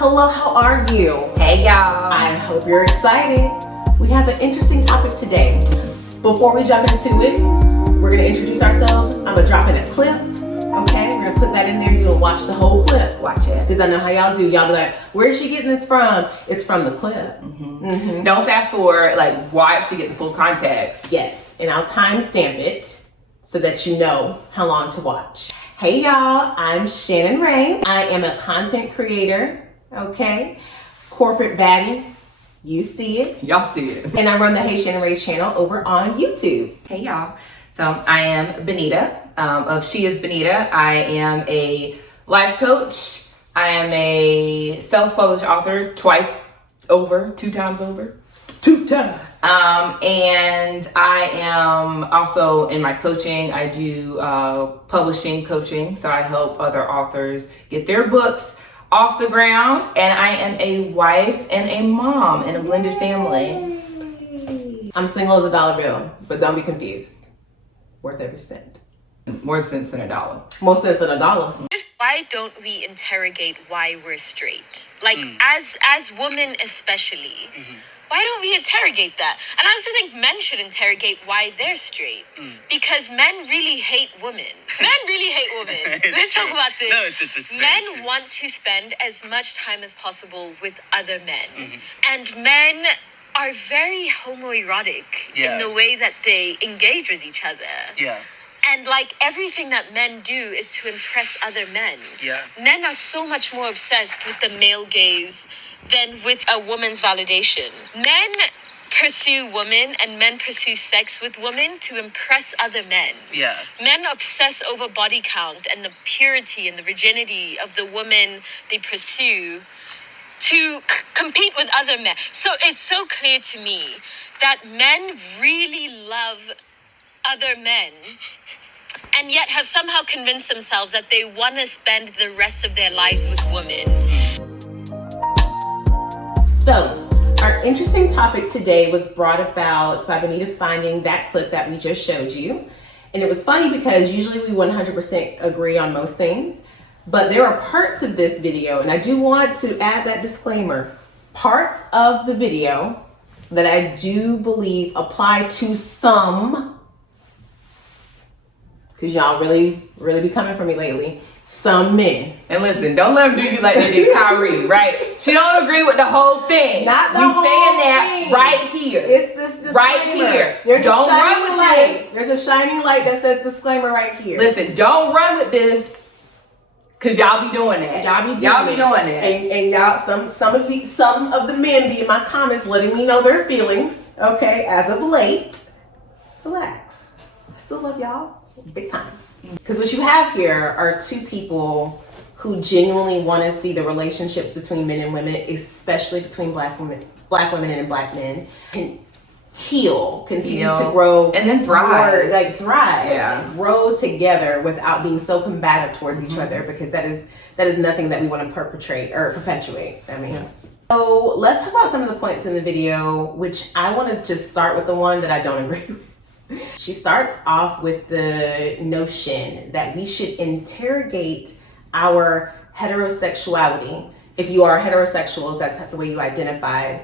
Hello, how are you? Hey y'all. I hope you're excited. We have an interesting topic today. Before we jump into it, we're gonna introduce ourselves. I'm gonna drop in a clip, okay? We're gonna put that in there. You'll watch the whole clip. Watch it. Because I know how y'all do. Y'all be like, where's she getting this from? It's from the clip. Don't fast forward, like watch to get the full context. Yes, and I'll timestamp it so that you know how long to watch. Hey y'all, I'm Shannon Ray. I am a content creator, okay? Corporate baddie, you see it. Y'all see it. And I run the Hey Shannon Ray channel over on YouTube. Hey y'all. So I am Bonita of She Is Bonita. I am a life coach. I am a self-published author two times over. And I am also in my coaching. I do publishing coaching. So I help other authors get their books off the ground. And I am a wife and a mom in a blended family. I'm single as a dollar bill, but don't be confused. Worth every cent. More sense than a dollar. More sense than a dollar. Why don't we interrogate why we're straight? Like, as women especially, why don't we interrogate that? And I also think men should interrogate why they're straight. Because men really hate women. Men really hate women. Let's talk about this. No, it's men want to spend as much time as possible with other men. And men are very homoerotic in the way that they engage with each other. Yeah. And like everything that men do is to impress other men. Yeah. Men are so much more obsessed with the male gaze than with a woman's validation. Men pursue women and men pursue sex with women to impress other men. Yeah. Men obsess over body count and the purity and the virginity of the woman they pursue to compete with other men. So it's so clear to me that men really love other men and yet have somehow convinced themselves that they want to spend the rest of their lives with women. So, our interesting topic today was brought about by Bonita finding that clip that we just showed you. And it was funny because usually we 100% agree on most things, but there are parts of this video, and I do want to add that disclaimer, parts of the video that I do believe apply to some, because y'all really be coming for me lately, some men. And listen, don't let them do you like they did Kyrie, right? She don't agree with the whole thing. Not the we whole saying that thing. right here. It's this disclaimer. Right here. There's Don't a shining run with light. There's a shining light that says disclaimer right here. Listen, don't run with this, cause y'all be doing that. Y'all be doing that. And y'all, some of the men be in my comments letting me know their feelings. Okay, as of late, relax. I still love y'all big time. Because what you have here are two people who genuinely want to see the relationships between men and women, especially between black women and black men, and continue to grow, and then thrive, thrive, and grow together without being so combative towards each other. Because that is nothing that we want to perpetuate. I mean, so let's talk about some of the points in the video, which I want to just start with the one that I don't agree with. She starts off with the notion that we should interrogate our heterosexuality. If you are heterosexual, if that's the way you identify,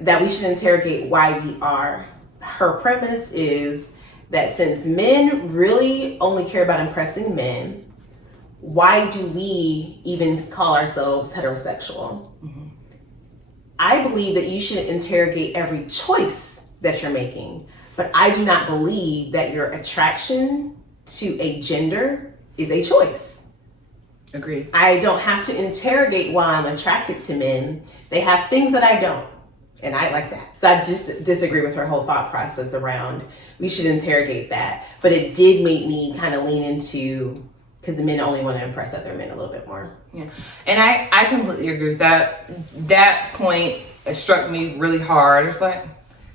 that we should interrogate why we are. Her premise is that since men really only care about impressing men, why do we even call ourselves heterosexual? I believe that you should interrogate every choice that you're making. But I do not believe that your attraction to a gender is a choice. Agreed. I don't have to interrogate why I'm attracted to men. They have things that I don't, and I like that. So I just disagree with her whole thought process around we should interrogate that. But it did make me kind of lean into, because the men only want to impress other men a little bit more. Yeah, and I completely agree with that. That point struck me really hard. It's like,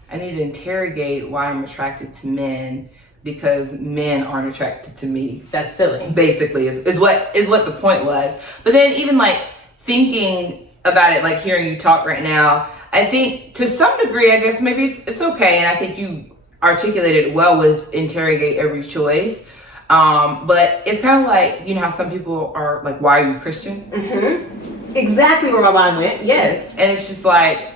I need to interrogate why I'm attracted to men because men aren't attracted to me. That's silly. Basically, is what the point was. But then even like thinking about it, like hearing you talk right now, I think to some degree, I guess maybe it's okay. And I think you articulated well with interrogate every choice. But it's kind of like, you know how some people are like, why are you Christian? exactly where my mind went. Yes. And it's just like,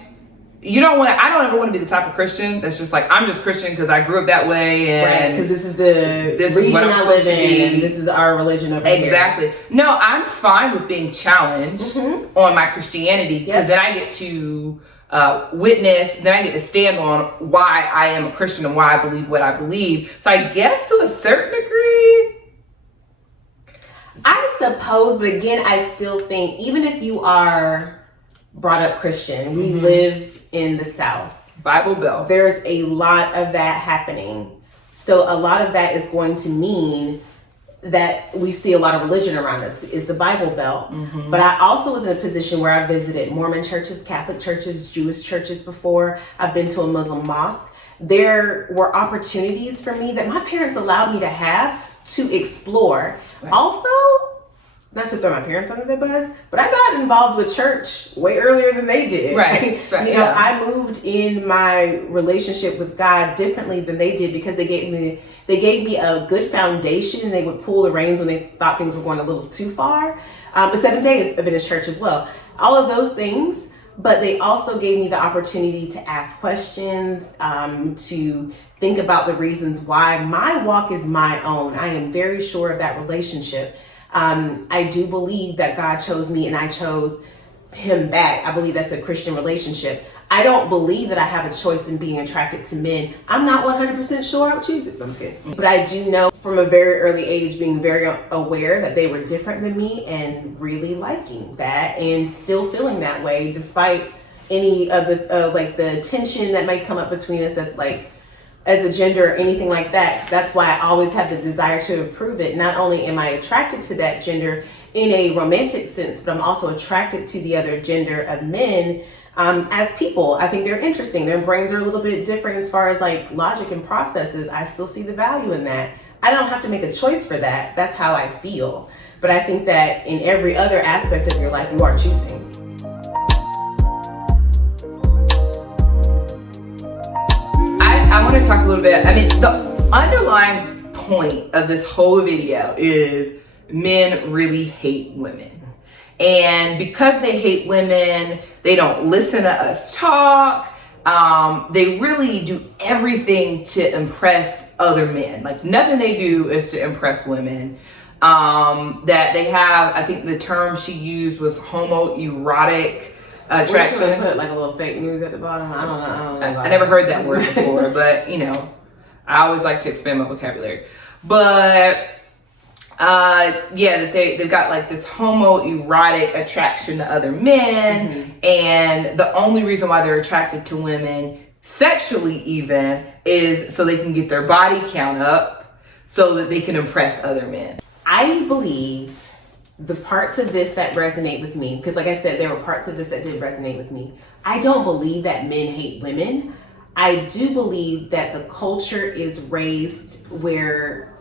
I don't ever want to be the type of Christian that's just like, I'm just Christian because I grew up that way, and because this is the region I live in, and this is our religion over here. Exactly. No, I'm fine with being challenged on my Christianity, because then I get to witness, then I get to stand on why I am a Christian and why I believe what I believe. So I guess to a certain degree, I suppose, but again, I still think even if you are brought up Christian, we live in the South. Bible Belt. There's a lot of that happening. So a lot of that is going to mean that we see a lot of religion around us, is the Bible Belt. But I also was in a position where I visited Mormon churches, Catholic churches, Jewish churches before. I've been to a Muslim mosque. There were opportunities for me that my parents allowed me to have to explore. Right. Also, not to throw my parents under the bus, but I got involved with church way earlier than they did. Right. You know, I moved in my relationship with God differently than they did, because they gave me a good foundation, and they would pull the reins when they thought things were going a little too far. The Seventh-day Adventist church as well. All of those things, but they also gave me the opportunity to ask questions, to think about the reasons why. My walk is my own. I am very sure of that relationship. I do believe that God chose me and I chose him back. I believe that's a Christian relationship. I don't believe that I have a choice in being attracted to men. I'm not 100% sure I would choose it. I'm just kidding. But I do know from a very early age, being very aware that they were different than me, and really liking that and still feeling that way despite any of the like the tension that might come up between us as like as a gender or anything like that. That's why I always have the desire to improve it. Not only am I attracted to that gender in a romantic sense, but I'm also attracted to the other gender of men as people. I think they're interesting. Their brains are a little bit different as far as like logic and processes. I still see the value in that. I don't have to make a choice for that. That's how I feel. But I think that in every other aspect of your life, you are choosing. I want to talk a little bit. I mean, the underlying point of this whole video is men really hate women. And because they hate women, they don't listen to us talk. They really do everything to impress other men. Like, nothing they do is to impress women. That they have, I think the term she used was homoerotic attraction. We're put like a little fake news at the bottom. I don't know. I never heard that word before, but you know, I always like to expand my vocabulary. But yeah, that they've got like this homoerotic attraction to other men, and the only reason why they're attracted to women sexually even is so they can get their body count up so that they can impress other men. I believe the parts of this that resonate with me, because like I said, there were parts of this that did resonate with me. I don't believe that men hate women. I do believe that the culture is raised where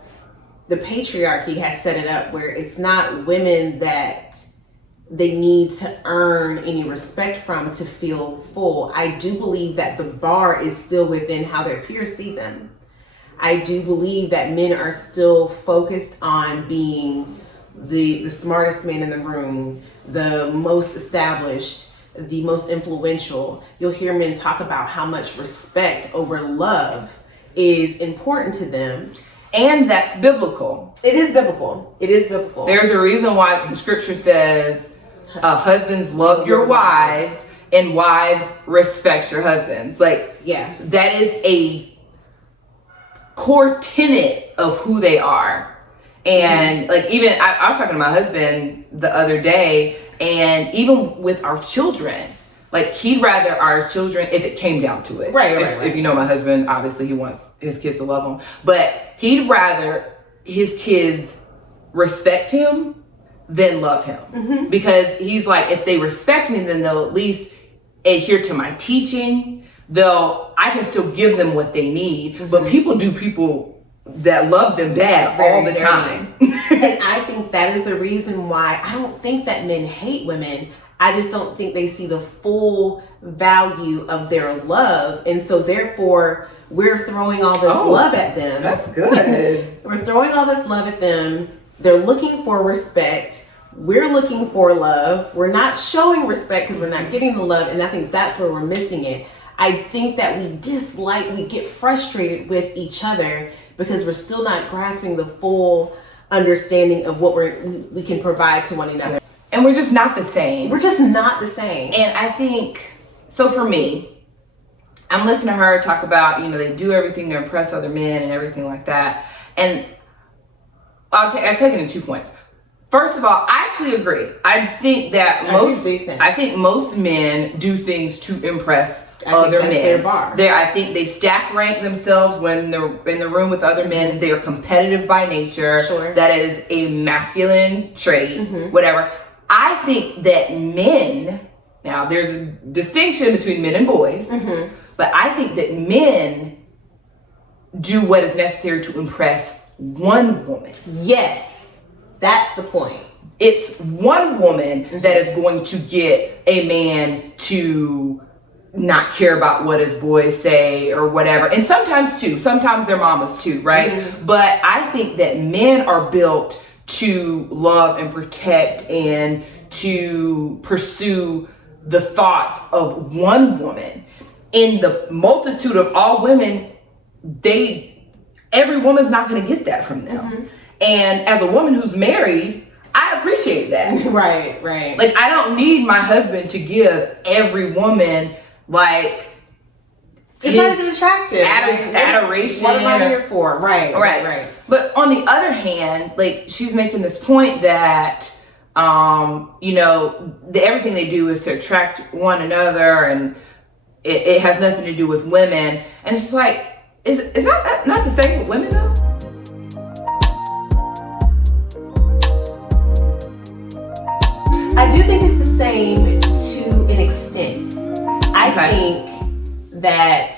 the patriarchy has set it up where it's not women that they need to earn any respect from to feel full. I do believe that the bar is still within how their peers see them. I do believe that men are still focused on being the smartest man in the room, the most established, the most influential. You'll hear men talk about how much respect over love is important to them. And that's biblical. It is biblical. It is biblical. There's a reason why the scripture says, husbands love your wives and wives respect your husbands. Like, yeah, that is a core tenet of who they are. And like, even I was talking to my husband the other day, and even with our children, like, he'd rather our children, if it came down to it, right. If you know my husband, obviously he wants his kids to love him, but he'd rather his kids respect him than love him. Because he's like, if they respect me, then they'll at least adhere to my teaching. I can still give them what they need. But people that love them bad all the time. And I think that is the reason why I don't think that men hate women. I just don't think they see the full value of their love. And so therefore, we're throwing all this love at them. That's good. We're throwing all this love at them. They're looking for respect. we're looking for love. We're not showing respect because we're not getting the love. And I think that's where we're missing it. I think that we get frustrated with each other because we're still not grasping the full understanding of what we can provide to one another. And we're just not the same. We're just not the same. And I think, so for me, I'm listening to her talk about, they do everything to impress other men and everything like that. And I take it in 2 points. First of all, I actually agree. I think that most men do things to impress other men. Their bar. I think they stack rank themselves when they're in the room with other men. They are competitive by nature. Sure. That is a masculine trait, whatever. I think that men, now there's a distinction between men and boys, but I think that men do what is necessary to impress one woman. Yes, that's the point. It's one woman that is going to get a man to not care about what his boys say or whatever. And sometimes their mamas too, right? But I think that men are built to love and protect and to pursue the thoughts of one woman. In the multitude of all women, every woman's not going to get that from them. And as a woman who's married, I appreciate that. Right. Like, I don't need my husband to give every woman it's not as attractive. Adoration. What am I here for? Right. But on the other hand, she's making this point that everything they do is to attract one another, and it has nothing to do with women. And it's just is not the same with women though? I do think it's the same to an extent. I think that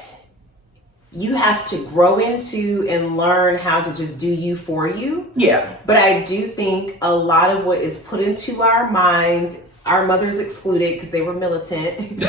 you have to grow into and learn how to just do you for you. Yeah. But I do think a lot of what is put into our minds, our mothers excluded because they were militant.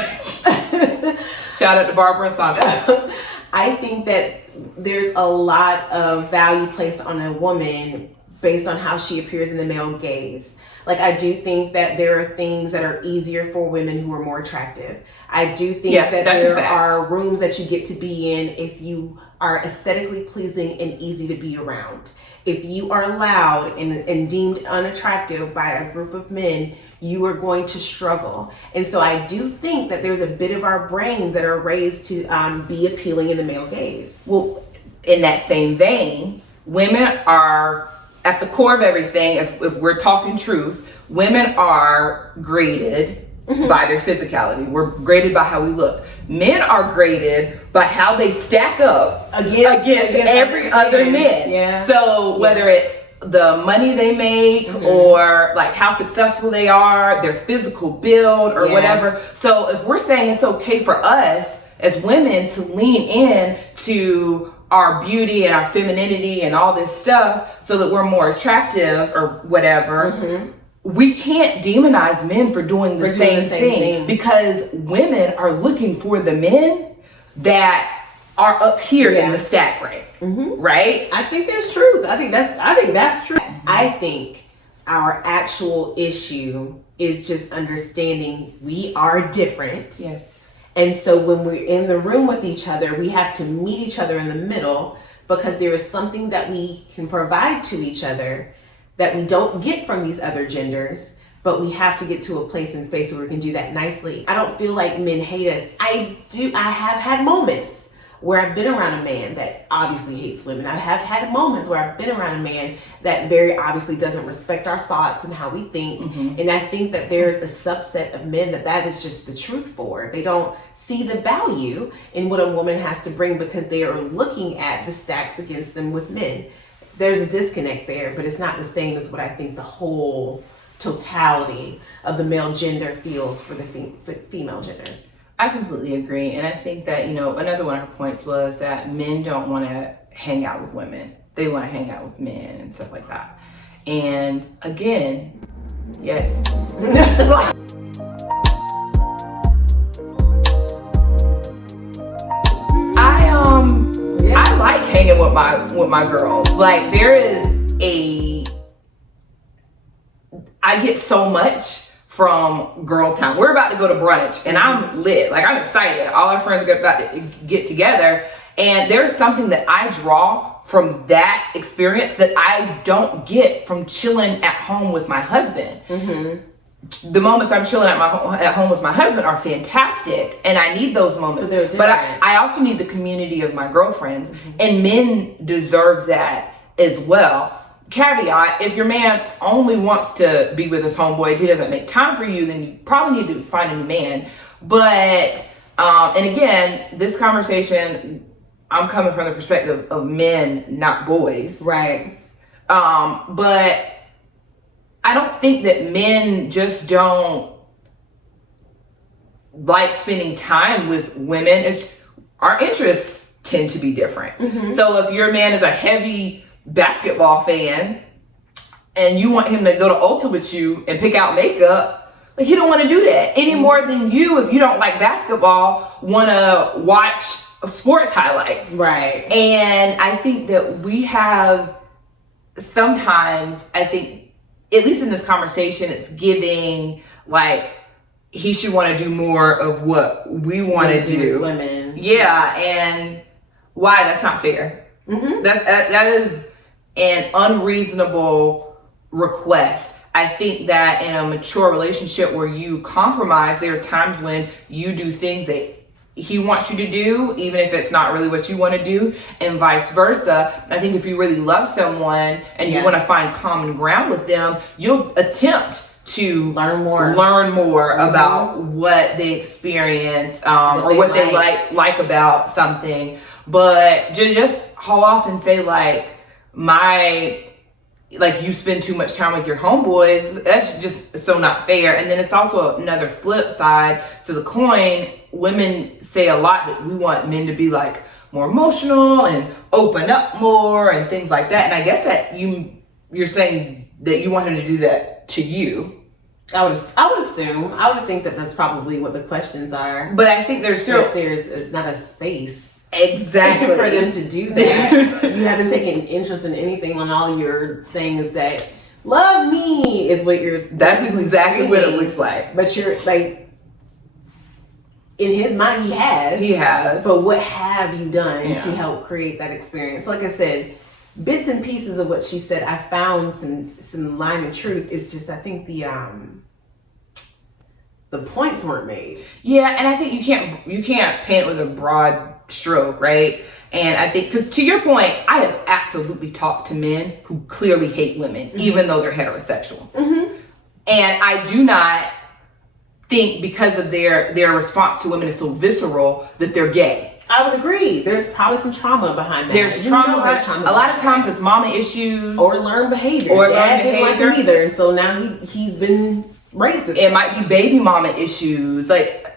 Shout out to Barbara and Sandra. I think that there's a lot of value placed on a woman based on how she appears in the male gaze. I do think that there are things that are easier for women who are more attractive. I do think that there are rooms that you get to be in if you are aesthetically pleasing and easy to be around. If you are loud and deemed unattractive by a group of men, you are going to struggle. And so I do think that there's a bit of our brains that are raised to be appealing in the male gaze. Well, in that same vein, women are at the core of everything. If we're talking truth, women are graded by their physicality. We're graded by how we look. Men are graded by how they stack up against every other man. Yeah. So whether it's the money they make or how successful they are, their physical build or whatever. So if we're saying it's okay for us as women to lean in to our beauty and our femininity and all this stuff so that we're more attractive or whatever, we can't demonize men for doing the same thing because women are looking for the men that are up here in the stack rank, right? I think there's truth. I think that's true. I think our actual issue is just understanding we are different. Yes. And so when we're in the room with each other, we have to meet each other in the middle because there is something that we can provide to each other that we don't get from these other genders, but we have to get to a place and space where we can do that nicely. I don't feel like men hate us. I have had moments where I've been around a man that obviously hates women. I have had moments where I've been around a man that very obviously doesn't respect our thoughts and how we think. And I think that there's a subset of men that is just the truth for. They don't see the value in what a woman has to bring because they are looking at the stacks against them with men. There's a disconnect there, but it's not the same as what I think the whole totality of the male gender feels for the female gender. I completely agree. And I think that, another one of her points was that men don't want to hang out with women. They want to hang out with men and stuff like that. And again, yes. I like hanging with my girls. I get so much from girl time. We're about to go to brunch and I'm lit. Like, I'm excited. All our friends are about to get together. And there's something that I draw from that experience that I don't get from chilling at home with my husband. The moments I'm chilling at home with my husband are fantastic, and I need those moments. But I also need the community of my girlfriends, and men deserve that as well. Caveat, if your man only wants to be with his homeboys, he doesn't make time for you, then you probably need to find a new man. But, and again, this conversation, I'm coming from the perspective of men, not boys. Right. But I don't think that men just don't like spending time with women. Our interests tend to be different. So if your man is a heavy basketball fan and you want him to go to Ulta with you and pick out makeup, like, he don't want to do that any more than you, if you don't like basketball, want to watch sports highlights. Right. And I think that we have sometimes, I think, at least in this conversation, it's giving like he should want to do more of what we want to do. Women. Yeah, and why? That's not fair. That is an unreasonable request. I think that in a mature relationship where you compromise, there are times when you do things that he wants you to do, even if it's not really what you want to do, and vice versa. And I think if you really love someone and you want to find common ground with them, you'll attempt to learn more about what they experience, or what they like about something. But just haul off and say like, you spend too much time with your homeboys, that's just so not fair. And then it's also another flip side to the coin. Women say a lot that we want men to be like more emotional and open up more and things like that. And I guess that you're saying that you want him to do that to you. I would assume. I would think that that's probably what the questions are. But I think there's not a space. Exactly. For them to do that. You haven't taken interest in anything, and all you're saying is that love me is what you're. That's exactly what it looks like. But you're like, in his mind, he has. But what have you done to help create that experience? Like I said, bits and pieces of what she said, I found some line of truth. It's just, I think the points weren't made. Yeah, and I think you can't paint with a broad stroke, right? And I think, because to your point, I have absolutely talked to men who clearly hate women, even though they're heterosexual. And I do not think, because of their response to women is so visceral, that they're gay. I would agree. There's probably some trauma behind that. There's trauma. A lot of times it's mama issues. Or learned behavior. Dad didn't like him either, and so now he's been raised this way. It might be baby mama issues. Like,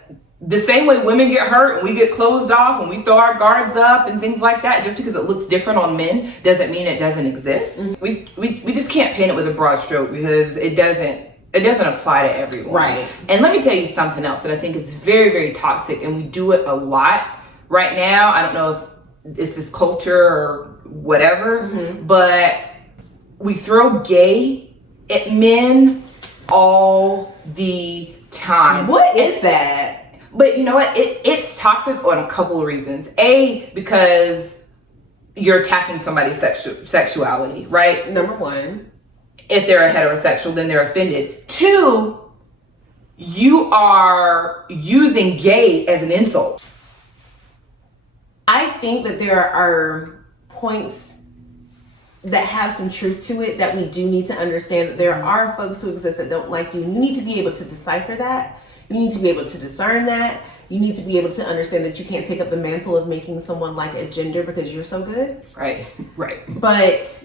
the same way women get hurt and we get closed off and we throw our guards up and things like that, just because it looks different on men doesn't mean it doesn't exist. We just can't paint it with a broad stroke, because it doesn't apply to everyone. Right. And let me tell you something else that I think is very, very toxic, and we do it a lot right now. I don't know if it's this culture or whatever, but we throw gay at men all the time. What is that? But you know what? It's toxic on a couple of reasons. A, because you're attacking somebody's sexuality, right? Number one. If they're a heterosexual, then they're offended. Two, you are using gay as an insult. I think that there are points that have some truth to it, that we do need to understand that there are folks who exist that don't like you. You need to be able to decipher that. You need to be able to discern that. You need to be able to understand that you can't take up the mantle of making someone like a gender because you're so good. Right. But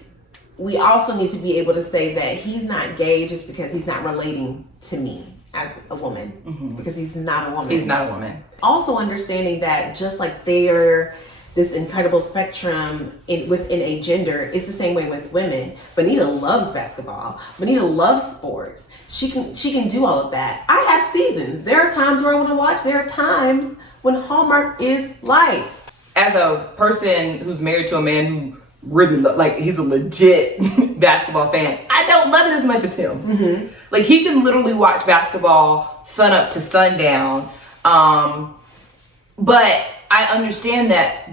we also need to be able to say that he's not gay just because he's not relating to me as a woman, because he's not a woman. He's not a woman. Also understanding that just like they're this incredible spectrum within a gender, it's the same way with women. Bonita loves basketball. Bonita loves sports. She can do all of that. I have seasons. There are times where I want to watch. There are times when Hallmark is life. As a person who's married to a man who really he's a legit basketball fan, I don't love it as much as him. Like, he can literally watch basketball sun up to sundown. But I understand that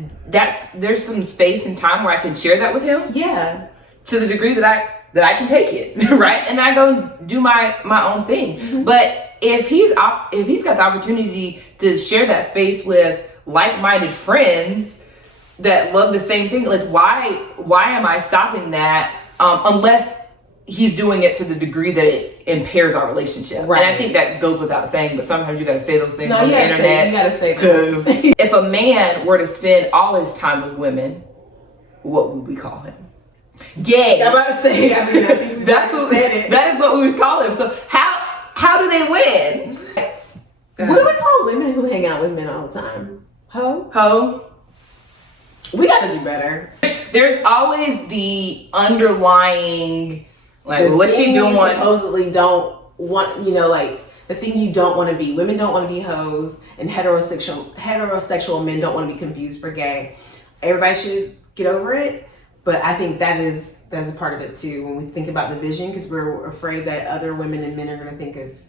there's some space and time where I can share that with him. Yeah. To the degree that I can take it, right? And I go do my own thing. Mm-hmm. But if he's got the opportunity to share that space with like-minded friends that love the same thing, like, why am I stopping that? Unless he's doing it to the degree that it impairs our relationship. Right. And I think that goes without saying, but sometimes you gotta say those things No, on you the gotta internet. you gotta say Because that. if a man were to spend all his time with women, what would we call him? Gay. I'm about to say, I mean, I think that is what we would call him. So how do they win? What do we call women who hang out with men all the time? Ho? We gotta do better. There's always the underlying, like, The what's she thing you doing? supposedly don't want, like, the thing you don't want to be. Women don't want to be hoes, and heterosexual men don't want to be confused for gay. Everybody should get over it, but I think that's a part of it too when we think about the vision, because we're afraid that other women and men are going to think as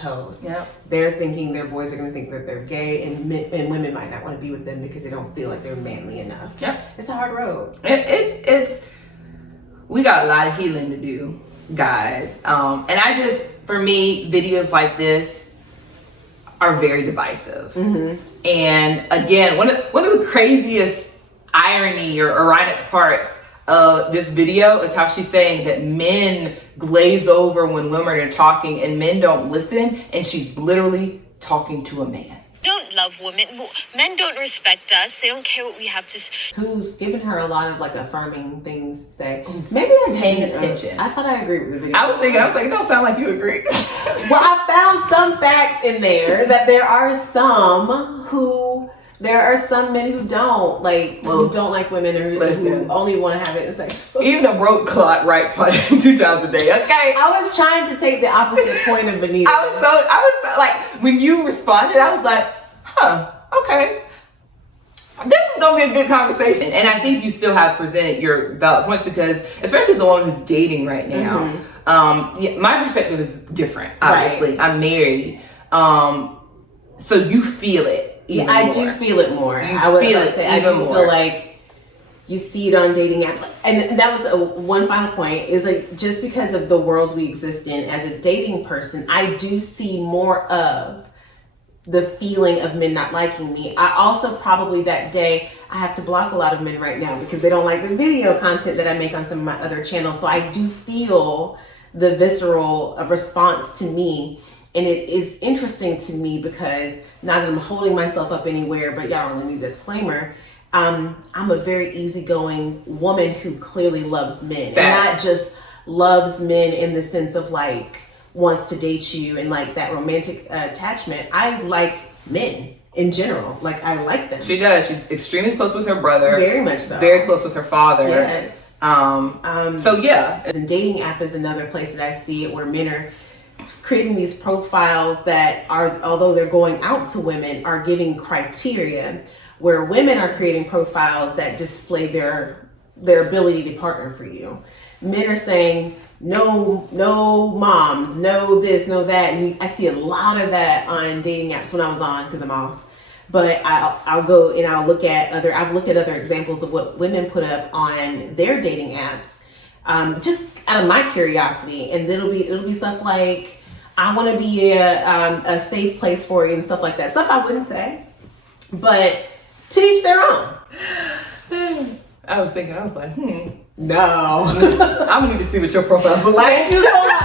hoes. Yeah. They're thinking their boys are going to think that they're gay, and women might not want to be with them because they don't feel like they're manly enough. Yeah. It's a hard road. We got a lot of healing to do, guys. And for me, videos like this are very divisive. Mm-hmm. And again, one of the craziest irony or ironic parts of this video is how she's saying that men glaze over when women are talking and men don't listen, and she's literally talking to a man. We don't love women. Men don't respect us. They don't care what we have to say. Who's giving her a lot of like affirming things to say. Maybe I'm Paying attention. I thought I agreed with the video. I was like, it don't sound like you agree. Well, I found some facts in there that there are some men who don't like women, or who only want to have it in sex. Even a broke clock writes like 2 times a day. Okay. I was trying to take the opposite point of Bonita. I was so like, when you responded, I was like, okay. This is gonna be a good conversation. And I think you still have presented your valid points, because especially the one who's dating right now, my perspective is different. Obviously, right. I'm married, so you feel it. Yeah, I do feel it more. I do feel like you see it on dating apps, and that was one final point. Is like, just because of the worlds we exist in as a dating person, I do see more of the feeling of men not liking me. I also probably that day I have to block a lot of men right now because they don't like the video content that I make on some of my other channels. So I do feel the visceral response to me, and it is interesting to me because not that I'm holding myself up anywhere, but y'all really need a disclaimer. I'm a very easygoing woman who clearly loves men, and not just loves men in the sense of like wants to date you and like that romantic attachment. I like men in general. Like, I like them. She does. She's extremely close with her brother. Very much so. Very close with her father. Yes. So yeah. And dating app is another place that I see it, where men are creating these profiles that are, although they're going out to women, are giving criteria, where women are creating profiles that display their ability to partner for you. Men are saying, no moms, no this, no that. And I see a lot of that on dating apps when I was on, because I'm off. But I'll go and I've looked at other examples of what women put up on their dating apps, just out of my curiosity. And it'll be stuff like, I want to be a safe place for you and stuff like that. Stuff I wouldn't say, but to each their own. I was like, no. I'm gonna need to see what your profiles look like. Thank you so much.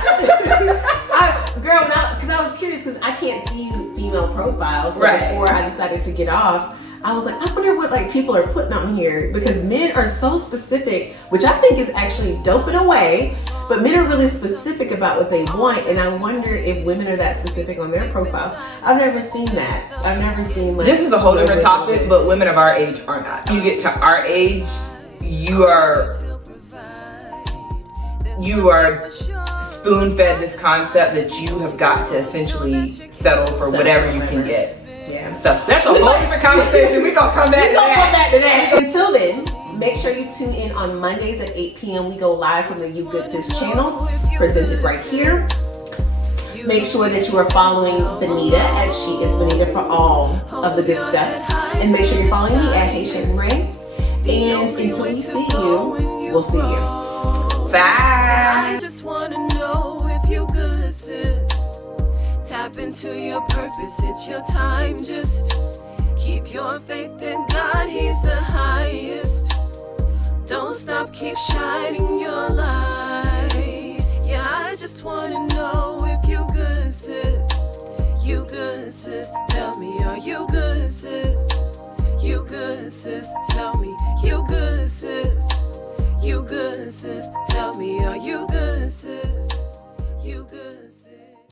Because I was curious, because I can't see female profiles. So right. Before I decided to get off, I was like, I wonder what like people are putting on here, because men are so specific, which I think is actually dope in a way. But men are really specific about what they want, and I wonder if women are that specific on their profiles. I've never seen that. I've never seen like. This is a whole different topic, but women of our age are not. You get to our age, you are spoon-fed this concept that you have got to essentially settle for whatever you can get. Yeah. So that's a whole different conversation. We're gonna come back to that. Until then, make sure you tune in on Mondays at 8 p.m. We go live from the You Good Sis channel, presented right here. Make sure that you are following Bonita, as she is Bonita for all of the good stuff. And make sure you're following me at Haitian Ray. And until we see you, we'll see you. Bye. I just wanna know if you good, sis. Tap into your purpose, it's your time. Just keep your faith in God, He's the highest. Don't stop, keep shining your light. Yeah, I just wanna know if you good, sis. You good, sis. Tell me, are you good, sis? You good, sis. Tell me, you good, sis. You good, sis. Tell me, are you good, sis? You good, sis.